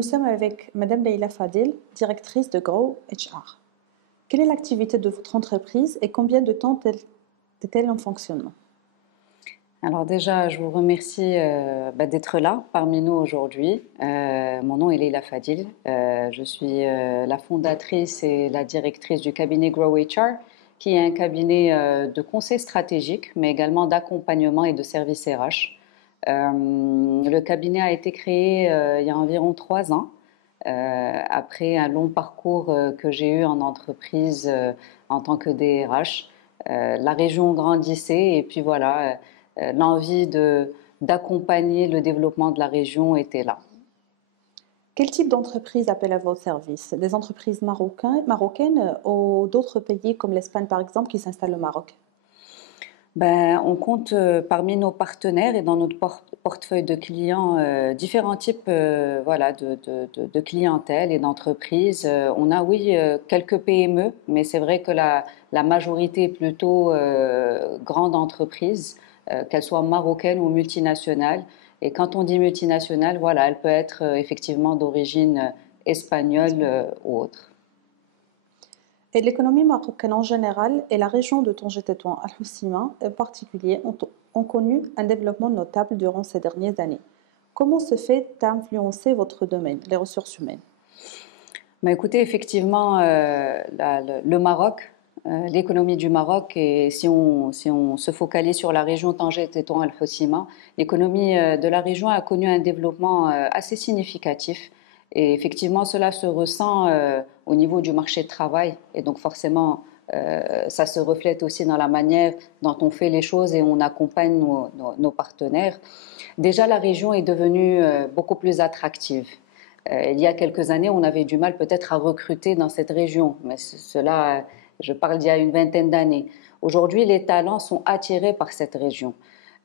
Nous sommes avec Madame Leïla Fadil, directrice de Grow HR. Quelle est l'activité de votre entreprise et combien de temps est-elle en fonctionnement? Alors déjà, je vous remercie d'être là parmi nous aujourd'hui. Mon nom est Leïla Fadil. Je suis la fondatrice et la directrice du cabinet Grow HR, qui est un cabinet de conseil stratégique, mais également d'accompagnement et de services RH. Le cabinet a été créé il y a environ 3 ans, après un long parcours que j'ai eu en entreprise en tant que DRH. La région grandissait et puis voilà, l'envie d'accompagner le développement de la région était là. Quel type d'entreprise appelle à vos services? Des entreprises marocaines ou d'autres pays comme l'Espagne par exemple qui s'installent au Maroc? On compte parmi nos partenaires et dans notre portefeuille de clients différents types voilà, de clientèle et d'entreprises. On a, oui, quelques PME, mais c'est vrai que la majorité est plutôt grande entreprise, qu'elle soit marocaine ou multinationale. Et quand on dit multinationale, voilà, elle peut être effectivement d'origine espagnole ou autre. Et l'économie marocaine en général et la région de Tanger Tétouan Al Hoceima en particulier ont connu un développement notable durant ces dernières années. Comment se fait influencer votre domaine, les ressources humaines? Écoutez, effectivement, le Maroc, l'économie du Maroc, et si on se focalise sur la région Tanger, Tétouan, Al Hoceima, l'économie de la région a connu un développement assez significatif. Et effectivement, cela se ressent au niveau du marché de travail. Et donc forcément, ça se reflète aussi dans la manière dont on fait les choses et on accompagne nos partenaires. Déjà, la région est devenue beaucoup plus attractive. Il y a quelques années, on avait du mal peut-être à recruter dans cette région, mais cela, je parle d'il y a une vingtaine d'années. Aujourd'hui, les talents sont attirés par cette région,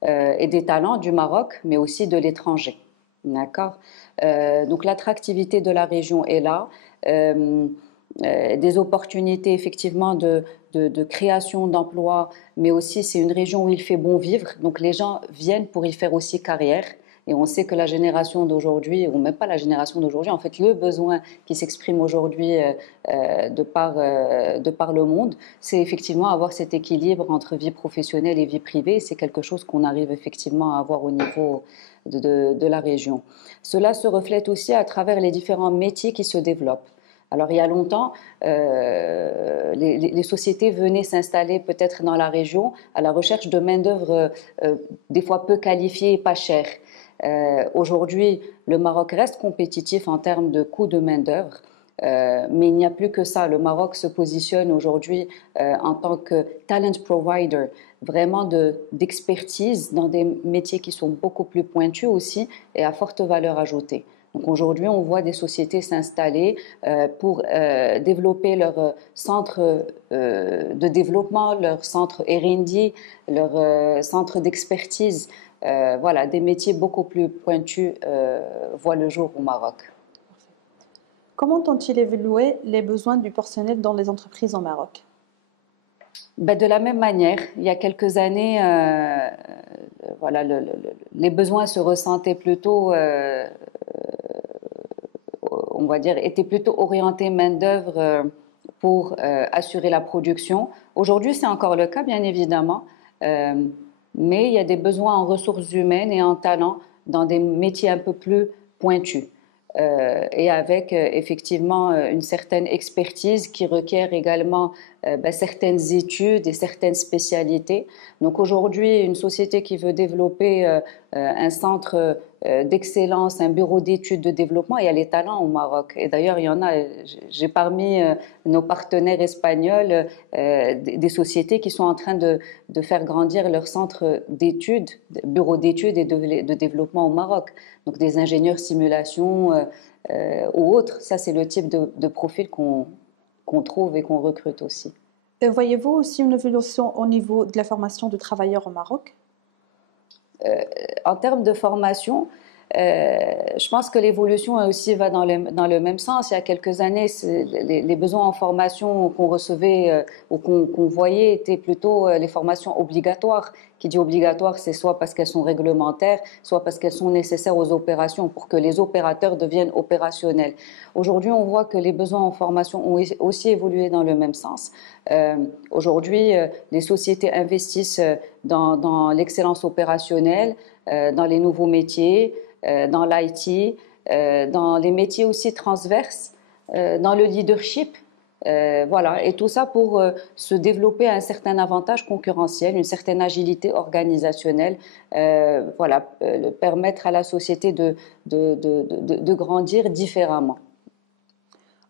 et des talents du Maroc, mais aussi de l'étranger. D'accord. Donc l'attractivité de la région est là. Des opportunités effectivement de création d'emplois, mais aussi c'est une région où il fait bon vivre, donc les gens viennent pour y faire aussi carrière. Et on sait que la génération d'aujourd'hui, ou même pas la génération d'aujourd'hui, en fait, le besoin qui s'exprime aujourd'hui de par le monde, c'est effectivement avoir cet équilibre entre vie professionnelle et vie privée. C'est quelque chose qu'on arrive effectivement à avoir au niveau de la région. Cela se reflète aussi à travers les différents métiers qui se développent. Alors, il y a longtemps, les sociétés venaient s'installer peut-être dans la région à la recherche de main-d'œuvre des fois peu qualifiée et pas chère. Aujourd'hui, le Maroc reste compétitif en termes de coût de main-d'œuvre, mais il n'y a plus que ça. Le Maroc se positionne aujourd'hui en tant que talent provider, vraiment d'expertise dans des métiers qui sont beaucoup plus pointus aussi et à forte valeur ajoutée. Donc aujourd'hui, on voit des sociétés s'installer pour développer leur centre de développement, leur centre R&D, leur centre d'expertise. Voilà, des métiers beaucoup plus pointus voient le jour au Maroc. Comment ont-ils évolué les besoins du personnel dans les entreprises au Maroc? De la même manière, il y a quelques années, voilà, les besoins se ressentaient plutôt, on va dire, étaient plutôt orientés main-d'œuvre pour assurer la production. Aujourd'hui, c'est encore le cas, bien évidemment, mais il y a des besoins en ressources humaines et en talent dans des métiers un peu plus pointus. Et avec effectivement une certaine expertise qui requiert également certaines études et certaines spécialités. Donc aujourd'hui, une société qui veut développer un centre d'excellence, un bureau d'études de développement, il y a les talents au Maroc. Et d'ailleurs, il y en a, j'ai parmi nos partenaires espagnols des sociétés qui sont en train de faire grandir leur centre d'études, bureau d'études et de développement au Maroc. Donc des ingénieurs simulation ou autres, ça c'est le type de profil qu'on trouve et qu'on recrute aussi. Voyez-vous aussi une évolution au niveau de la formation de travailleurs au Maroc? En termes de formation, Je pense que l'évolution aussi va dans le même sens. Il y a quelques années, les besoins en formation qu'on recevait ou qu'on voyait étaient plutôt les formations obligatoires. Qui dit obligatoire, c'est soit parce qu'elles sont réglementaires, soit parce qu'elles sont nécessaires aux opérations pour que les opérateurs deviennent opérationnels. Aujourd'hui, on voit que les besoins en formation ont aussi évolué dans le même sens. Aujourd'hui, les sociétés investissent dans l'excellence opérationnelle, dans les nouveaux métiers, dans l'IT, dans les métiers aussi transverses, dans le leadership. Voilà, et tout ça pour se développer un certain avantage concurrentiel, une certaine agilité organisationnelle, voilà, permettre à la société de grandir différemment.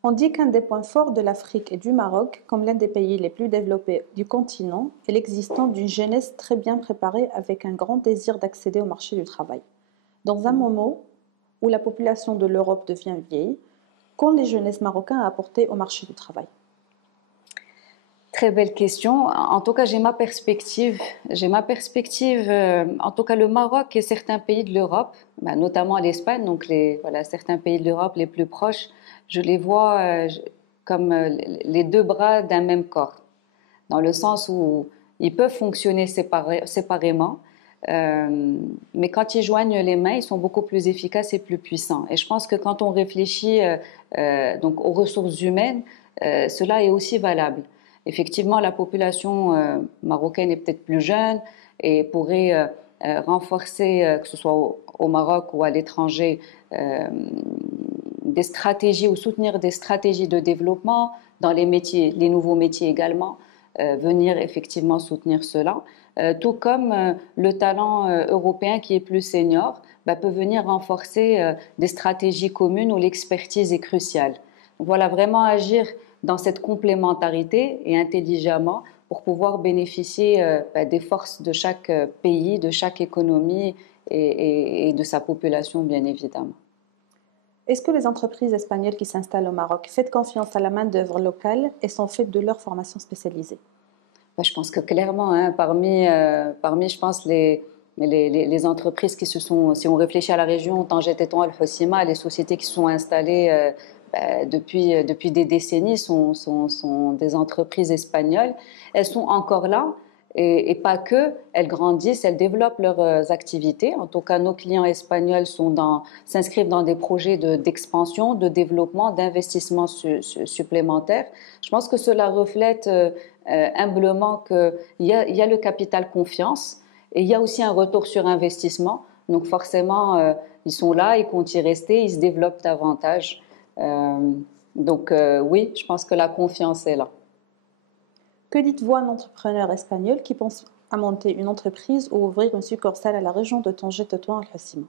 On dit qu'un des points forts de l'Afrique et du Maroc, comme l'un des pays les plus développés du continent, est l'existence d'une jeunesse très bien préparée avec un grand désir d'accéder au marché du travail. Dans un moment où la population de l'Europe devient vieille, qu'ont les jeunesses marocains à apporter au marché du travail? Très belle question. En tout cas, j'ai ma perspective. En tout cas, le Maroc et certains pays de l'Europe, notamment l'Espagne, donc voilà, certains pays de l'Europe les plus proches, je les vois comme les deux bras d'un même corps, dans le sens où ils peuvent fonctionner séparément, mais quand ils joignent les mains, ils sont beaucoup plus efficaces et plus puissants. Et je pense que quand on réfléchit donc aux ressources humaines, cela est aussi valable. Effectivement, la population marocaine est peut-être plus jeune et pourrait renforcer, que ce soit au Maroc ou à l'étranger, des stratégies ou soutenir des stratégies de développement dans les métiers, les nouveaux métiers également, venir effectivement soutenir cela. Tout comme le talent européen qui est plus senior peut venir renforcer des stratégies communes où l'expertise est cruciale. Donc voilà, vraiment agir dans cette complémentarité et intelligemment pour pouvoir bénéficier des forces de chaque pays, de chaque économie et de sa population, bien évidemment. Est-ce que les entreprises espagnoles qui s'installent au Maroc font confiance à la main-d'œuvre locale et sont faites de leur formation spécialisée? Je pense que clairement, hein, parmi je pense, les entreprises qui se sont, si on réfléchit à la région, Tanger, Tétouan, Al Hoceima, les sociétés qui se sont installées depuis des décennies sont des entreprises espagnoles. Elles sont encore là et pas que, elles grandissent, elles développent leurs activités. En tout cas, nos clients espagnols s'inscrivent dans des projets d'expansion, de développement, d'investissement supplémentaires. Je pense que cela reflète humblement qu'il y a le capital confiance et il y a aussi un retour sur investissement. Donc forcément, ils sont là, ils comptent y rester, ils se développent davantage. Oui, je pense que la confiance est là. Que dites-vous à un entrepreneur espagnol qui pense à monter une entreprise ou ouvrir une succursale à la région de Tanger, Tétouan, Al Hoceima?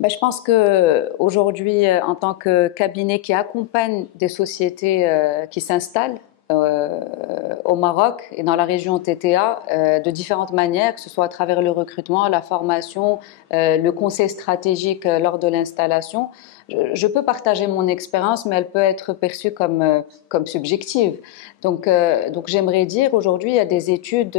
Je pense qu'aujourd'hui, en tant que cabinet qui accompagne des sociétés qui s'installent au Maroc et dans la région TTA de différentes manières, que ce soit à travers le recrutement, la formation, le conseil stratégique lors de l'installation. Je peux partager mon expérience, mais elle peut être perçue comme subjective. Donc j'aimerais dire, aujourd'hui, il y a des études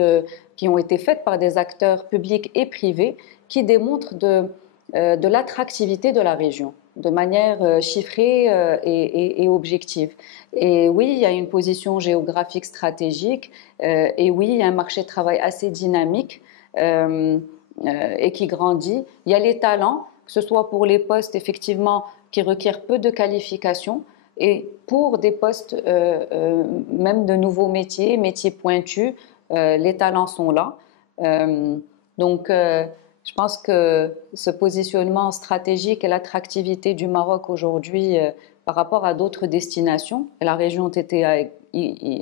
qui ont été faites par des acteurs publics et privés qui démontrent de l'attractivité de la région, de manière chiffrée et objective. Et oui, il y a une position géographique stratégique, et oui, il y a un marché de travail assez dynamique et qui grandit. Il y a les talents, que ce soit pour les postes effectivement qui requièrent peu de qualifications, et pour des postes même de nouveaux métiers pointus, les talents sont là. Je pense que ce positionnement stratégique et l'attractivité du Maroc aujourd'hui par rapport à d'autres destinations, et la région TTA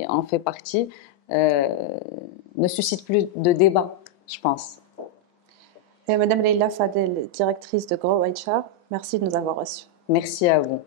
en fait partie, ne suscite plus de débat, je pense. Madame Leïla Fadel, directrice de Grow HR, merci de nous avoir reçus. Merci à vous.